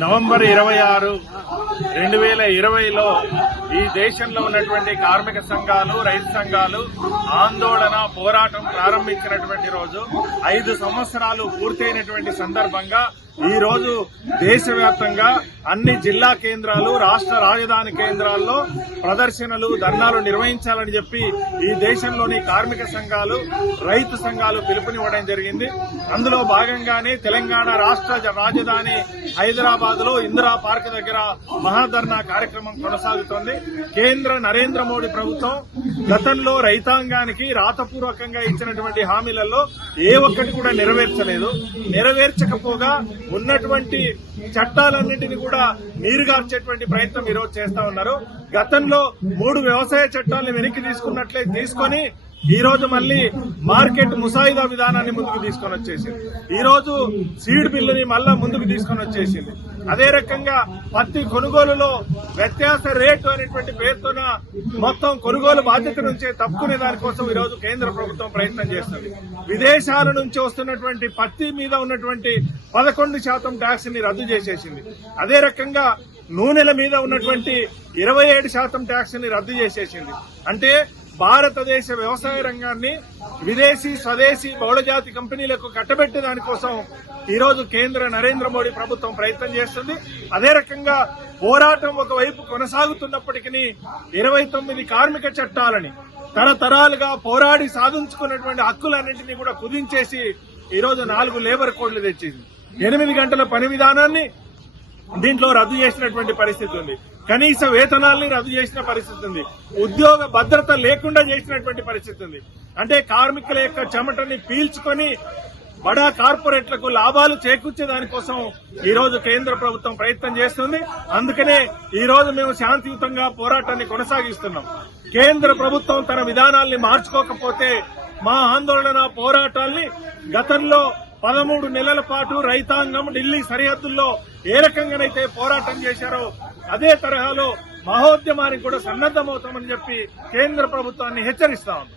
November ఇరవై ఆరు రెండు వేల ఇరవైలో ఈ దేశంలో ఉన్నటువంటి కార్మిక సంఘాలు రైతు సంఘాలు ఆందోళన పోరాటం ప్రారంభించినటువంటి రోజు. ఐదు సంవత్సరాలు పూర్తయినటువంటి సందర్భంగా ఈ రోజు దేశవ్యాప్తంగా అన్ని జిల్లా కేంద్రాలు రాష్ట్ర రాజధాని కేంద్రాల్లో ప్రదర్శనలు ధర్నాలు నిర్వహించాలని చెప్పి ఈ దేశంలోని కార్మిక సంఘాలు రైతు సంఘాలు పిలుపునివ్వడం జరిగింది. అందులో భాగంగానే తెలంగాణ రాష్ట్ర రాజధాని హైదరాబాద్లో ఇందిరా పార్క్ దగ్గర మహాధర్నా కార్యక్రమం కొనసాగుతోంది. కేంద్ర నరేంద్ర మోడీ ప్రభుత్వం గతంలో రైతాంగానికి రాతపూర్వకంగా ఇచ్చినటువంటి హామీలలో ఏ ఒక్కటి కూడా నెరవేర్చలేదు. నెరవేర్చకపోగా ఉన్నటువంటి చట్టాలన్నింటినీ కూడా నీరుగార్చేటువంటి ప్రయత్నం ఈరోజు చేస్తా ఉన్నారు. గతంలో మూడు వ్యవసాయ చట్టాలను వెనక్కి తీసుకున్నట్లే తీసుకొని ఈ రోజు మళ్ళీ మార్కెట్ ముసాయిదా విధానాన్ని ముందుకు తీసుకొని వచ్చేసింది. ఈ రోజు సీడ్ బిల్లుని మళ్ళా ముందుకు తీసుకొని వచ్చేసింది. అదే రకంగా పత్తి కొనుగోలులో వ్యత్యాస రేటు అనేటువంటి పేరుతోన మొత్తం కొనుగోలు బాధ్యత నుంచే తప్పుకునే దానికోసం ఈ రోజు కేంద్ర ప్రభుత్వం ప్రయత్నం చేస్తుంది. విదేశాల నుంచి వస్తున్నటువంటి పత్తి మీద ఉన్నటువంటి పదకొండు శాతం ట్యాక్స్ని రద్దు చేసేసింది. అదే రకంగా నూనెల మీద ఉన్నటువంటి ఇరవై ఏడు శాతం ట్యాక్స్ని రద్దు చేసేసింది. అంటే భారతదేశ వ్యవసాయ రంగాన్ని విదేశీ స్వదేశీ బహుళజాతి కంపెనీలకు కట్టబెట్టే దానికోసం ఈరోజు కేంద్ర నరేంద్ర మోడీ ప్రభుత్వం ప్రయత్నం చేస్తుంది. అదే రకంగా పోరాటం ఒకవైపు కొనసాగుతున్నప్పటికీ ఇరవై తొమ్మిది కార్మిక చట్టాలని తరతరాలుగా పోరాడి సాధించుకున్నటువంటి హక్కులన్నింటినీ కూడా కుదించేసి ఈరోజు నాలుగు లేబర్ కోడ్లు తెచ్చింది. ఎనిమిది గంటల పని విధానాన్ని దీంట్లో రద్దు చేసినటువంటి పరిస్థితి ఉంది. కనీస వేతనాల్ని రద్దు చేసిన పరిస్థితి ఉంది. ఉద్యోగ భద్రత లేకుండా చేసినటువంటి పరిస్థితి ఉంది. అంటే కార్మికుల యొక్క చెమటని పీల్చుకొని బడా కార్పొరేట్లకు లాభాలు చేకూర్చే దానికోసం ఈ రోజు కేంద్ర ప్రభుత్వం ప్రయత్నం చేస్తుంది. అందుకనే ఈ రోజు మేము శాంతియుతంగా పోరాటాన్ని కొనసాగిస్తున్నాం. కేంద్ర ప్రభుత్వం తన విధానాల్ని మార్చుకోకపోతే మా ఆందోళన పోరాటాల్ని గతంలో పదమూడు నెలల పాటు రైతాంగం ఢిల్లీ సరిహద్దుల్లో ఏ రకంగానైతే పోరాటం చేశారో అదే తరహాలో మహోద్యమానికి కూడా సన్నద్దమవుతామని చెప్పి కేంద్ర ప్రభుత్వాన్ని హెచ్చరిస్తా ఉంది